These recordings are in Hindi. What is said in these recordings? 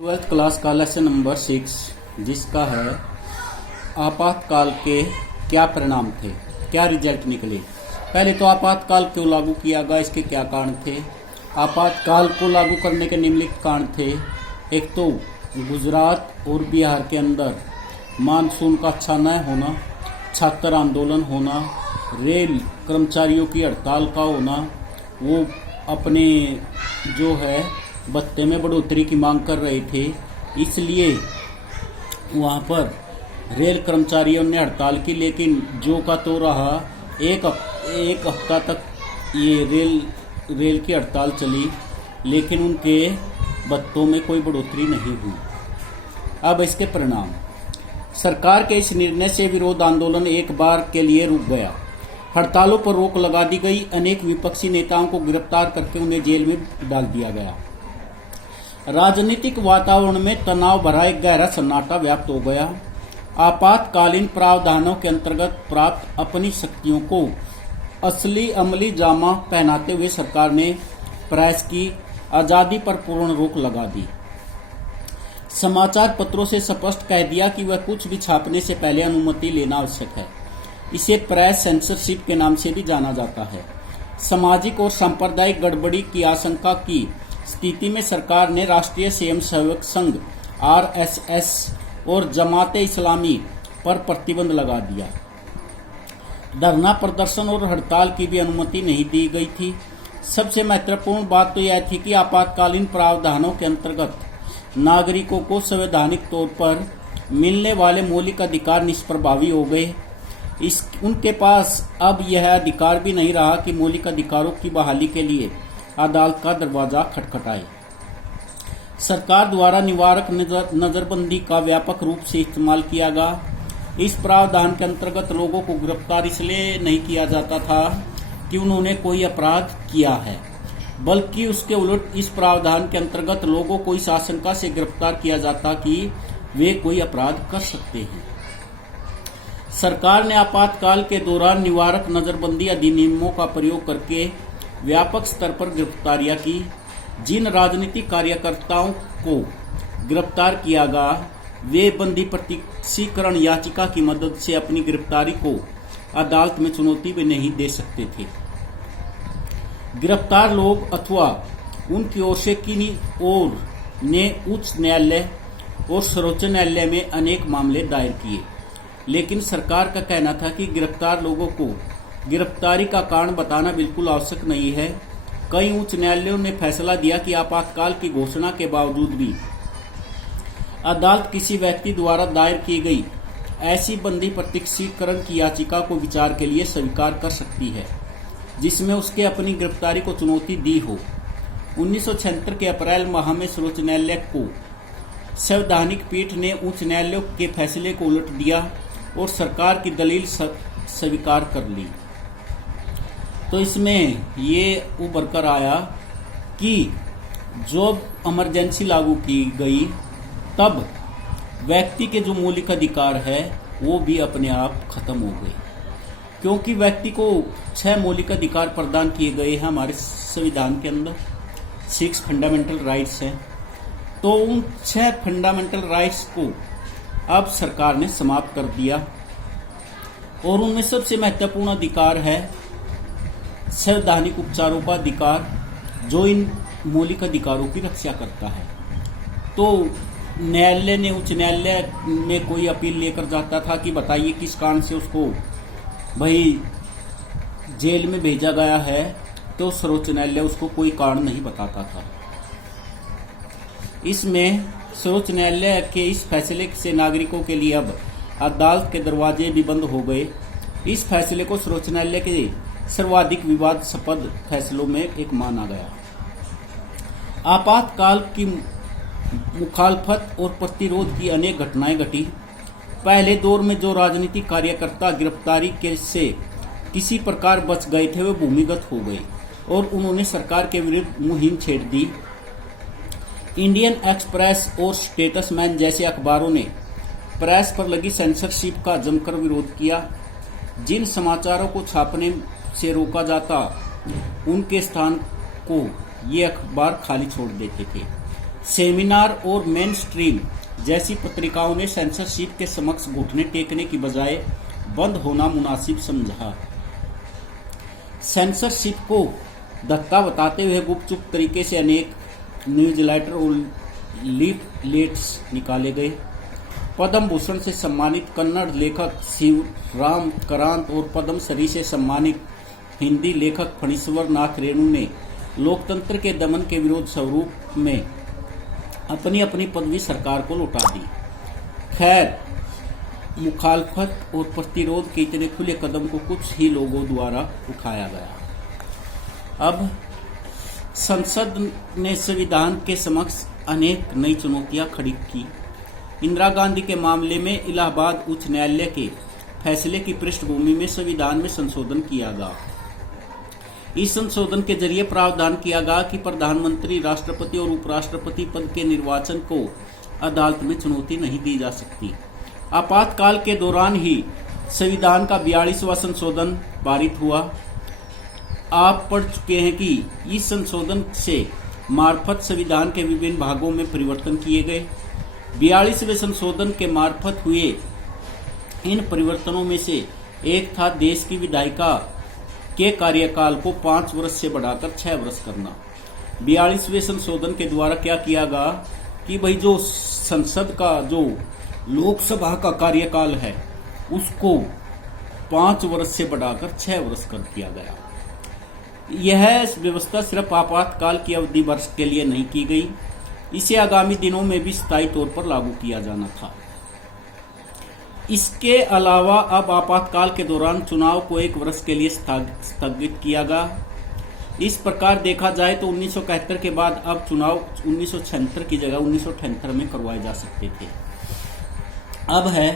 ट्वेल्थ क्लास का लेसन नंबर 6 जिसका है आपातकाल के क्या परिणाम थे, क्या रिजल्ट निकले। पहले तो आपातकाल क्यों लागू किया गया, इसके क्या कारण थे। आपातकाल को लागू करने के निम्नलिखित कारण थे। एक तो गुजरात और बिहार के अंदर मानसून का अच्छा न होना, छात्र आंदोलन होना, रेल कर्मचारियों की हड़ताल का होना, वो अपने जो है भत्ते में बढ़ोतरी की मांग कर रहे थे, इसलिए वहाँ पर रेल कर्मचारियों ने हड़ताल की। लेकिन जो का तो रहा, एक हफ्ता तक ये रेल की हड़ताल चली, लेकिन उनके भत्तों में कोई बढ़ोतरी नहीं हुई। अब इसके परिणाम, सरकार के इस निर्णय से विरोध आंदोलन एक बार के लिए रुक गया। हड़तालों पर रोक लगा दी गई। अनेक विपक्षी नेताओं को गिरफ्तार करके उन्हें जेल में डाल दिया गया। राजनीतिक वातावरण में तनाव भरा एक गहरा सन्नाटा व्याप्त हो गया। आपातकालीन प्रावधानों के अंतर्गत प्राप्त अपनी शक्तियों को असली अमली जामा पहनाते हुए सरकार ने प्रेस की आजादी पर पूर्ण रोक लगा दी। समाचार पत्रों से स्पष्ट कह दिया कि वह कुछ भी छापने से पहले अनुमति लेना आवश्यक है। इसे प्रेस सेंसरशिप के नाम से भी जाना जाता है। सामाजिक और सांप्रदायिक गड़बड़ी की आशंका की स्थिति में सरकार ने राष्ट्रीय स्वयंसेवक संघ RSS और जमाते इस्लामी पर प्रतिबंध लगा दिया। धरना प्रदर्शन और हड़ताल की भी अनुमति नहीं दी गई थी। सबसे महत्वपूर्ण बात तो यह थी कि आपातकालीन प्रावधानों के अंतर्गत नागरिकों को संवैधानिक तौर पर मिलने वाले मौलिक अधिकार निष्प्रभावी हो गए। उनके पास अब यह अधिकार भी नहीं रहा कि मौलिक अधिकारों की बहाली के लिए अदालत का दरवाजा खटखटाए। सरकार द्वारा निवारक नजरबंदी का व्यापक रूप से इस्तेमाल किया गया। इस प्रावधान के अंतर्गत लोगों को गिरफ्तार इसलिए नहीं किया जाता था कि उन्होंने कोई अपराध किया है, बल्कि उसके उलट इस प्रावधान के अंतर्गत लोगों को इस आशंका से गिरफ्तार किया जाता कि वे कोई अपराध कर सकते हैं। सरकार ने आपातकाल के दौरान निवारक नजरबंदी अधिनियमों का प्रयोग करके व्यापक स्तर पर गिरफ्तारियां की। जिन राजनीतिक कार्यकर्ताओं को गिरफ्तार किया गया, वे बंदी प्रत्यक्षीकरण याचिका की मदद से अपनी गिरफ्तारी को अदालत में चुनौती भी नहीं दे सकते थे। गिरफ्तार लोग अथवा उनकी ओर से किन्हीं और ने उच्च न्यायालय और सर्वोच्च न्यायालय में अनेक मामले दायर किए, लेकिन सरकार का कहना था कि गिरफ्तार लोगों को गिरफ्तारी का कारण बताना बिल्कुल आवश्यक नहीं है। कई उच्च न्यायालयों ने फैसला दिया कि आपातकाल की घोषणा के बावजूद भी अदालत किसी व्यक्ति द्वारा दायर की गई ऐसी बंदी प्रत्यक्षीकरण की याचिका को विचार के लिए स्वीकार कर सकती है जिसमें उसके अपनी गिरफ्तारी को चुनौती दी हो। 1976 के अप्रैल माह में सर्वोच्च न्यायालय को संवैधानिक पीठ ने उच्च न्यायालयों के फैसले को उलट दिया और सरकार की दलील स्वीकार कर ली। तो इसमें ये उभर कर आया कि जब इमरजेंसी लागू की गई तब व्यक्ति के जो मौलिक अधिकार है वो भी अपने आप खत्म हो गए, क्योंकि व्यक्ति को 6 मौलिक अधिकार प्रदान किए गए हैं हमारे संविधान के अंदर। 6 फंडामेंटल राइट्स हैं। तो उन 6 फंडामेंटल राइट्स को अब सरकार ने समाप्त कर दिया और उनमें सबसे महत्वपूर्ण अधिकार है संवैधानिक उपचारों का अधिकार, जो इन मौलिक अधिकारों की रक्षा करता है। तो न्यायालय ने उच्च न्यायालय में कोई अपील लेकर जाता था कि बताइए किस कारण से उसको भाई जेल में भेजा गया है, तो सर्वोच्च न्यायालय उसको कोई कारण नहीं बताता था। इसमें सर्वोच्च न्यायालय के इस फैसले से नागरिकों के लिए अब अदालत के दरवाजे भी बंद हो गए। इस फैसले को सर्वोच्च न्यायालय के सर्वाधिक विवादास्पद फैसलों में एक माना गया। आपातकाल की मुखालफत और प्रतिरोध की अनेक घटनाएं घटी। पहले दौर में जो राजनीतिक कार्यकर्ता गिरफ्तारी के से किसी प्रकार बच गए थे वे भूमिगत हो गए और उन्होंने सरकार के विरुद्ध मुहिम छेड़ दी। इंडियन एक्सप्रेस और स्टेटसमैन जैसे अखबारों ने प्रेस पर लगी सेंसरशिप का जमकर विरोध किया। जिन समाचारों को छापने से रोका जाता उनके स्थान को ये अखबार खाली छोड़ देते थे। सेमिनार और मेन स्ट्रीम जैसी पत्रिकाओं ने सेंसरशिप के समक्ष घुटने टेकने की बजाय बंद होना मुनासिब समझा। सेंसरशिप को धक्का बताते हुए गुपचुप तरीके से अनेक न्यूज़लेटर और लीफलेट्स निकाले गए। पद्म भूषण से सम्मानित कन्नड़ लेखक शिवराम करांत और पद्म श्री से सम्मानित हिंदी लेखक फणीश्वर नाथ रेणु ने लोकतंत्र के दमन के विरोध स्वरूप में अपनी अपनी पदवी सरकार को लौटा दी। खैर, मुखालफत और प्रतिरोध के इतने खुले कदम को कुछ ही लोगों द्वारा उठाया गया। अब संसद ने संविधान के समक्ष अनेक नई चुनौतियां खड़ी की। इंदिरा गांधी के मामले में इलाहाबाद उच्च न्यायालय के फैसले की पृष्ठभूमि में संविधान में संशोधन किया गया। इस संशोधन के जरिए प्रावधान किया गया कि प्रधानमंत्री, राष्ट्रपति और उपराष्ट्रपति पद के निर्वाचन को अदालत में चुनौती नहीं दी जा सकती। आपातकाल के दौरान ही संविधान का 42वां संशोधन पारित हुआ। आप पढ़ चुके हैं कि इस संशोधन से मार्फत संविधान के विभिन्न भागों में परिवर्तन किए गए। 42वें संशोधन के मार्फत हुए इन परिवर्तनों में से एक था देश की विधायिका के कार्यकाल को 5 वर्ष से बढ़ाकर 6 वर्ष करना। 42वें संशोधन के द्वारा क्या किया गया कि भाई जो संसद का, जो लोकसभा का कार्यकाल है, उसको 5 वर्ष से बढ़ाकर 6 वर्ष कर दिया गया। यह व्यवस्था सिर्फ आपातकाल की अवधि वर्ष के लिए नहीं की गई, इसे आगामी दिनों में भी स्थायी तौर पर लागू किया जाना था। इसके अलावा अब आपातकाल के दौरान चुनाव को 1 वर्ष के लिए स्थगित किया गया। इस प्रकार देखा जाए तो 1971 के बाद अब चुनाव 1976 की जगह 1978 में करवाए जा सकते थे। अब है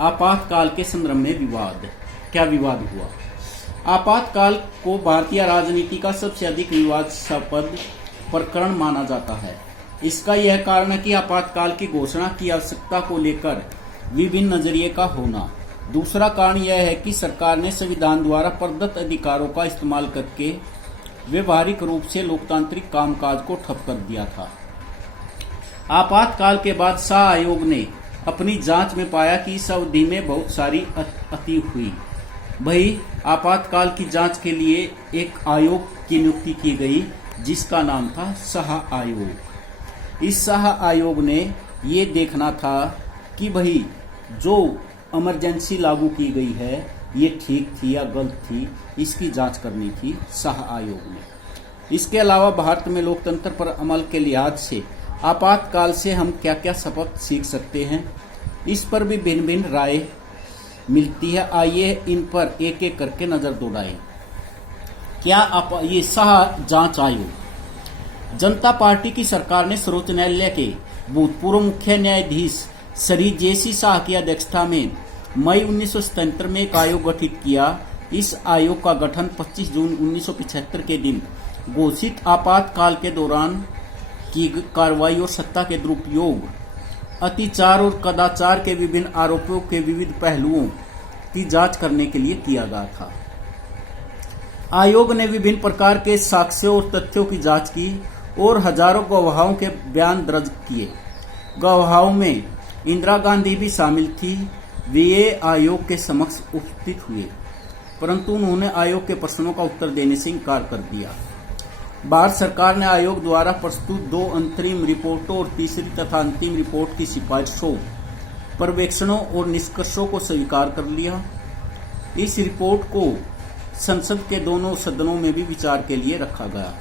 आपातकाल के संदर्भ में विवाद। क्या विवाद हुआ? आपातकाल को भारतीय राजनीति का सबसे अधिक विवादास्पद प्रकरण माना जाता है। इसका यह कारण है कि आपातकाल की घोषणा की आवश्यकता को लेकर विभिन्न नजरिए का होना। दूसरा कारण यह है कि सरकार ने संविधान द्वारा प्रदत्त अधिकारों का इस्तेमाल करके व्यवहारिक रूप से लोकतांत्रिक कामकाज को ठप कर दिया था। आपातकाल के बाद शाह आयोग ने अपनी जांच में पाया कि इस अवधि में बहुत सारी अति हुई। वही आपातकाल की जांच के लिए एक आयोग की नियुक्ति की गई जिसका नाम था शाह आयोग। इस शाह आयोग ने ये देखना था कि भाई जो इमरजेंसी लागू की गई है ये ठीक थी या गलत थी, इसकी जांच करनी थी शाह आयोग ने। इसके अलावा भारत में लोकतंत्र पर अमल के लिहाज से आपातकाल से हम क्या क्या सबक सीख सकते हैं, इस पर भी भिन्न भिन्न राय मिलती है। आइए इन पर एक एक करके नजर दौड़ाएं। ये शाह जांच आयोग, जनता पार्टी की सरकार ने सर्वोच्च न्यायालय के भूतपूर्व मुख्य न्यायाधीश श्री जे.सी. शाह की अध्यक्षता में मई 1977 में एक आयोग गठित किया। इस आयोग का गठन 25 जून 1975 के दिन घोषित आपातकाल के दौरान की कार्रवाई और सत्ता के दुरुपयोग, अत्याचार और कदाचार के विभिन्न आरोपों के विविध पहलुओं की जांच करने के लिए किया गया था। आयोग ने विभिन्न प्रकार के साक्ष्यों और तथ्यों की जांच की और हजारों गवाहों के बयान दर्ज किए। गवाहों में इंदिरा गांधी भी शामिल थी। वे आयोग के समक्ष उपस्थित हुए, परंतु उन्होंने आयोग के प्रश्नों का उत्तर देने से इनकार कर दिया। भारत सरकार ने आयोग द्वारा प्रस्तुत 2 अंतरिम रिपोर्टों और तीसरी तथा अंतिम रिपोर्ट की सिफारिशों, पर्यवेक्षणों और निष्कर्षों को स्वीकार कर लिया। इस रिपोर्ट को संसद के दोनों सदनों में भी विचार के लिए रखा गया।